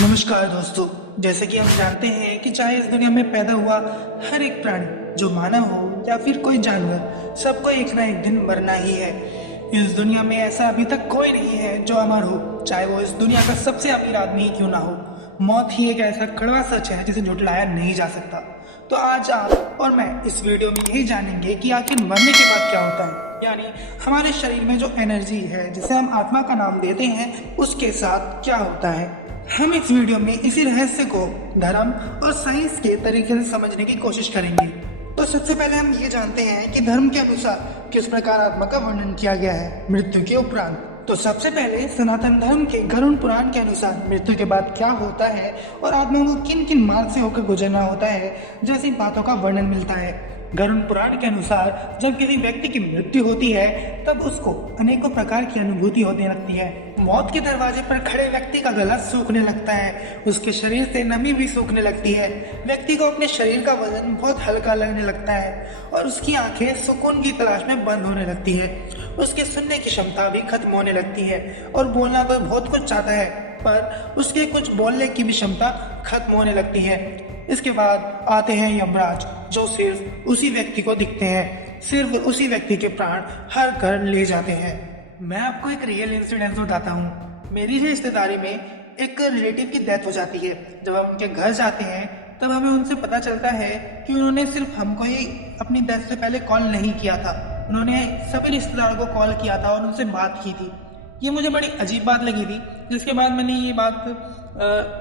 नमस्कार दोस्तों। जैसे कि हम जानते हैं कि चाहे इस दुनिया में पैदा हुआ हर एक प्राणी, जो मानव हो या फिर कोई जानवर, सबको एक ना एक दिन मरना ही है। इस दुनिया में ऐसा अभी तक कोई नहीं है जो अमर हो, चाहे वो इस दुनिया का सबसे अमीर आदमी ही क्यों ना हो। मौत ही एक ऐसा कड़वा सच है जिसे झुठलाया नहीं जा सकता। तो आज आप और मैं इस वीडियो में यही जानेंगे कि आखिर मरने के बाद क्या होता है, यानी हमारे शरीर में जो एनर्जी है जिसे हम आत्मा का नाम देते हैं, उसके साथ क्या होता है। हम इस वीडियो में इसी रहस्य को धर्म और साइंस के तरीके से समझने की कोशिश करेंगे। तो सबसे पहले हम ये जानते हैं कि धर्म के अनुसार किस प्रकार आत्मा का वर्णन किया गया है मृत्यु के उपरांत। तो सबसे पहले सनातन धर्म के गरुड़ पुराण के अनुसार मृत्यु के बाद क्या होता है और आत्मा को किन किन मार्ग से होकर गुजरना होता है, जैसी बातों का वर्णन मिलता है। गरुड़ पुराण के अनुसार जब किसी व्यक्ति की मृत्यु होती है तब उसको अनेकों प्रकार की अनुभूति होने लगती है। मौत के दरवाजे पर खड़े व्यक्ति का गला सूखने लगता है, उसके शरीर से नमी भी सूखने लगती है, व्यक्ति को अपने शरीर का वजन बहुत हल्का लगने लगता है और उसकी आंखें सुकून की तलाश में बंद होने लगती है। उसके सुनने की क्षमता भी खत्म होने लगती है और बोलना तो बहुत कुछ चाहता है, पर उसके कुछ बोलने की भी क्षमता खत्म होने लगती है। इसके बाद आते हैं यमराज, जो सिर्फ उसी व्यक्ति को दिखते हैं, सिर्फ उसी व्यक्ति के प्राण हर कर ले जाते हैं। मैं आपको एक रियल इंसिडेंस बताता हूँ। मेरी ही रिश्तेदारी में एक रिलेटिव की डेथ हो जाती है। जब हम उनके घर जाते हैं तब हमें उनसे पता चलता है कि उन्होंने सिर्फ हमको ही अपनी डेथ से पहले कॉल नहीं किया था, उन्होंने सभी रिश्तेदारों को कॉल किया था और उनसे बात की थी। ये मुझे बड़ी अजीब बात लगी थी, जिसके बाद मैंने ये बात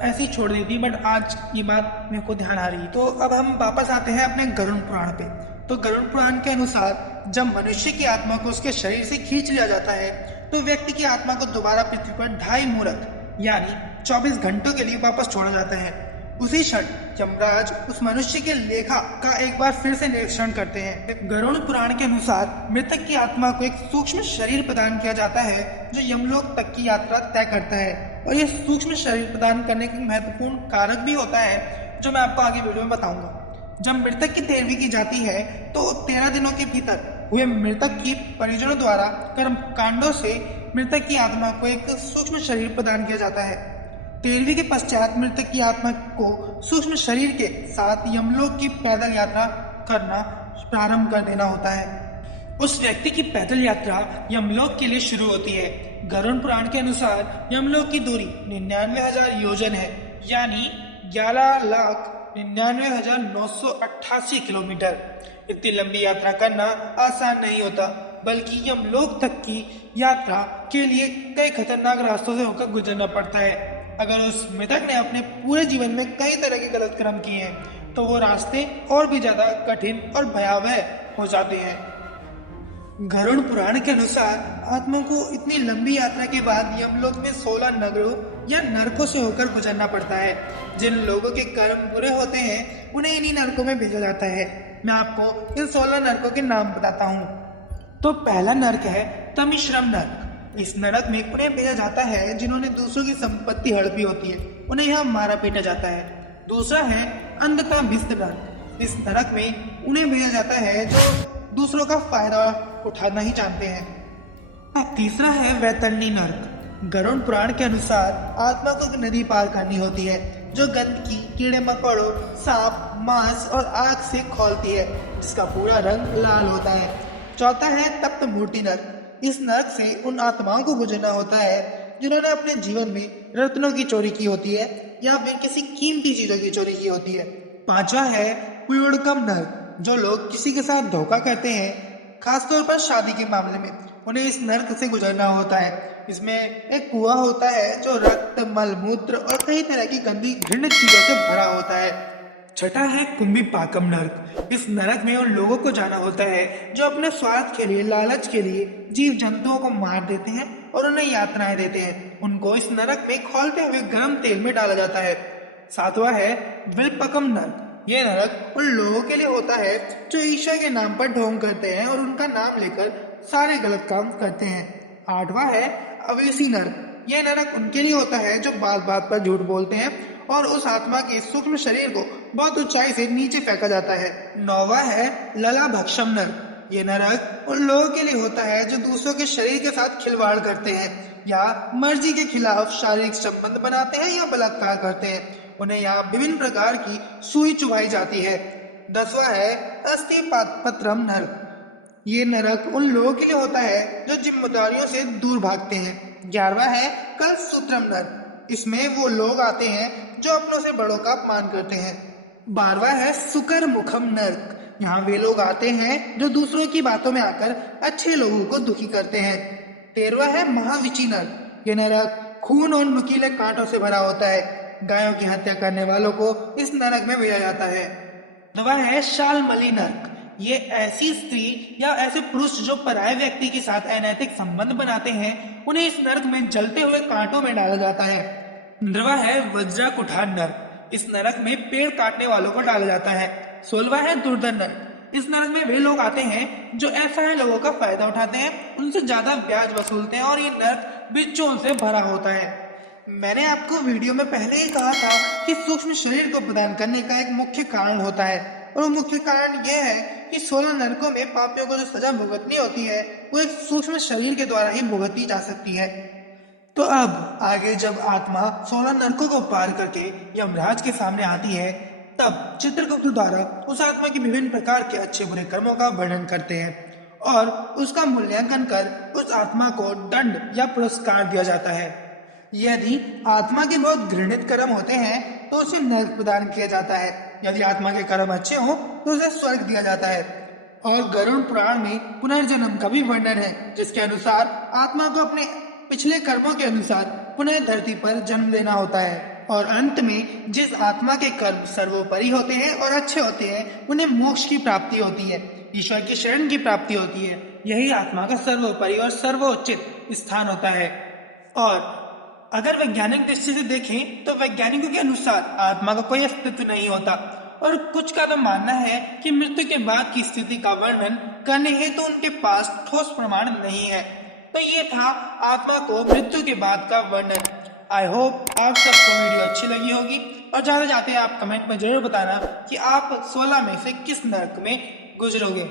ऐसी छोड़ दी थी, बट आज ये बात मेरे को ध्यान आ रही। तो अब हम वापस आते हैं अपने गरुड़ पुराण पे। तो गरुड़ पुराण के अनुसार जब मनुष्य की आत्मा को उसके शरीर से खींच लिया जाता है तो व्यक्ति की आत्मा को दोबारा पृथ्वी पर 2.5 मुहूर्त यानी 24 घंटों के लिए वापस छोड़ा जाता है। उसी क्षण यमराज उस मनुष्य के लेखा का एक बार फिर से निरीक्षण करते हैं। गरुड़ पुराण के अनुसार मृतक की आत्मा को एक सूक्ष्म शरीर प्रदान किया जाता है जो यमलोक तक की यात्रा तय करता है, और यह सूक्ष्म शरीर प्रदान करने का महत्वपूर्ण कारक भी होता है, जो मैं आपको आगे वीडियो में बताऊंगा। जब मृतक की तेरहवीं की जाती है तो 13 दिनों के भीतर हुए मृतक की परिजनों द्वारा कर्म कांडों से मृतक की आत्मा को एक सूक्ष्म शरीर प्रदान किया जाता है। 13वीं के पश्चात मृतक की आत्मा को सूक्ष्म शरीर के साथ यमलोक की पैदल यात्रा करना प्रारंभ कर देना होता है। उस व्यक्ति की पैदल यात्रा यमलोक के लिए शुरू होती है। गरुड़ पुराण के अनुसार यमलोक की दूरी 99,000 योजन है, यानी 11,99,988 किलोमीटर। इतनी लंबी यात्रा करना आसान नहीं होता, बल्कि यमलोक तक की यात्रा के लिए कई खतरनाक रास्तों से होकर गुजरना पड़ता है। अगर उस मृतक ने अपने पूरे जीवन में कई तरह के गलत कर्म किए हैं तो वो रास्ते और भी ज्यादा कठिन और भयावह हो जाते हैं। गरुड़ पुराण के अनुसार आत्मा को इतनी लंबी यात्रा के बाद यमलोक में 16 नगरों या नरकों से होकर गुजरना पड़ता है। जिन लोगों के कर्म बुरे होते हैं उन्हें इन्हीं नरकों में भेजा जाता है। मैं आपको इन 16 नरकों के नाम बताता हूँ। तो पहला नरक है तमिश्रम नरक। इस नरक में उन्हें भेजा जाता है जिन्होंने दूसरों की संपत्ति हड़पी होती है, उन्हें यहाँ मारा पीटा जाता है। दूसरा है अंधता भिस्त नरक। इस नरक में उन्हें भेजा जाता है जो दूसरों का फायदा उठाना ही जानते हैं। तीसरा है वैतरणी नरक। गरुड़ पुराण के अनुसार आत्मा को एक नदी पार करनी होती है जो गंदगी, कीड़े मकोड़ों, सांप, मांस और आग से खौलती है, जिसका पूरा रंग लाल होता है। चौथा है तप्त मूर्ति नरक। इस नरक से उन आत्माओं को गुजरना होता है जिन्होंने अपने जीवन में रत्नों की चोरी की होती है या फिर किसी कीमती चीजों की चोरी की होती है। पांचवा है पुयोड़कम नरक। जो लोग किसी के साथ धोखा करते हैं, खासतौर पर शादी के मामले में, उन्हें इस नरक से गुजरना होता है। इसमें एक कुआं होता है जो रक्त, मल मूत्र और कई तरह की गंदी घृणित चीजों से भरा होता है। छठा है कुंभी पाकम नरक। इस नरक में उन लोगों को जाना होता है जो अपने स्वार्थ के लिए, लालच के लिए जीव जंतुओं को मार देते हैं और उन्हें यातनाएं देते हैं। उनको इस नरक में खौलते हुए गर्म तेल में डाला जाता है। सातवां है विल्पकम नरक। यह नरक उन लोगों के लिए होता है जो ईश्वर के नाम पर ढोंग करते हैं और उनका नाम लेकर सारे गलत काम करते हैं। आठवां है अवेसी नरक। यह नरक उनके लिए होता है जो बात बात पर झूठ बोलते हैं और उस आत्मा के सूक्ष्म शरीर को बहुत ऊंचाई से नीचे फेंका जाता है। नौवां है लला भक्षम नरक। ये नरक उन लोगों के लिए होता है जो दूसरों के शरीर के साथ खिलवाड़ करते हैं या मर्जी के खिलाफ शारीरिक संबंध बनाते हैं या बलात्कार करते हैं। उन्हें यहाँ विभिन्न प्रकार की सुई चुभाई जाती है। 10वां है अस्थि पत्रम नरक। ये नरक उन लोगों के लिए होता है जो जिम्मेदारियों से दूर भागते हैं। 11वां है कल सूत्रम नरक। इसमें वो लोग आते हैं जो अपनों से बड़ों का अपमान करते हैं। 12वां है सुकर मुखम नरक। यहाँ वे लोग आते हैं जो दूसरों की बातों में आकर अच्छे लोगों को दुखी करते हैं। 13वां है महाविची नरक। ये नरक खून और नुकीले कांटों से भरा होता है। गायों की हत्या करने वालों को इस नरक में भेजा जाता है। 14वां है शालमली नरक। ये ऐसी स्त्री या ऐसे पुरुष जो पराये व्यक्ति के साथ अनैतिक संबंध बनाते हैं, उन्हें इस नरक में जलते हुए कांटों में डाला जाता है। 15वां है वज्रा कुठार नरक। इस नरक में पेड़ काटने वालों को डाला जाता है। 16वां है दुर्धर नरक। इस नरक में वे लोग आते हैं जो असहाय लोगों का फायदा उठाते हैं, उनसे ज्यादा ब्याज वसूलते हैं और ये नरक बिच्चों से भरा होता है। मैंने आपको वीडियो में पहले ही कहा था कि सूक्ष्म शरीर को प्रदान करने का एक मुख्य कारण होता है, और वो मुख्य कारण यह है कि 16 नरकों में पापियों को जो सजा भुगतनी होती है वो एक सूक्ष्म शरीर के द्वारा ही भुगती जा सकती है। तो अब आगे जब आत्मा 16 नरकों को पार करके यमराज के सामने आती है, तब चित्रगुप्त द्वारा उस आत्मा के विभिन्न प्रकार के अच्छे बुरे कर्मों का वर्णन करते हैं और उसका मूल्यांकन कर उस आत्मा को दंड या पुरस्कार दिया जाता है। यदि आत्मा के बहुत घृणित कर्म होते हैं तो उसे नरक प्रदान किया जाता है। यदि आत्मा के कर्म अच्छे हों तो उसे स्वर्ग दिया जाता है। और गरुड़ पुराण में पुनर्जन्म का भी वर्णन है, जिसके अनुसार आत्मा को अपने पिछले कर्मों के अनुसार पुनः धरती पर जन्म लेना होता है। और अंत में जिस आत्मा के कर्म सर्वोपरि होते हैं और अच्छे होते हैं, उन्हें मोक्ष की प्राप्ति होती है, ईश्वर की शरण की प्राप्ति होती है। यही आत्मा का सर्वोपरि और सर्वोच्चित स्थान होता है। और अगर वैज्ञानिक दृष्टि से देखें तो वैज्ञानिकों के अनुसार आत्मा का कोई अस्तित्व नहीं होता, और कुछ का तो मानना है कि मृत्यु के बाद की स्थिति का वर्णन करने हेतु तो उनके पास ठोस प्रमाण नहीं है। तो ये था आत्मा को मृत्यु के बाद का वर्णन। आई होप आप सबको वीडियो अच्छी लगी होगी, और जाते जाते आप कमेंट में जरूर बताना कि आप 16 में से किस नरक में गुजरोगे।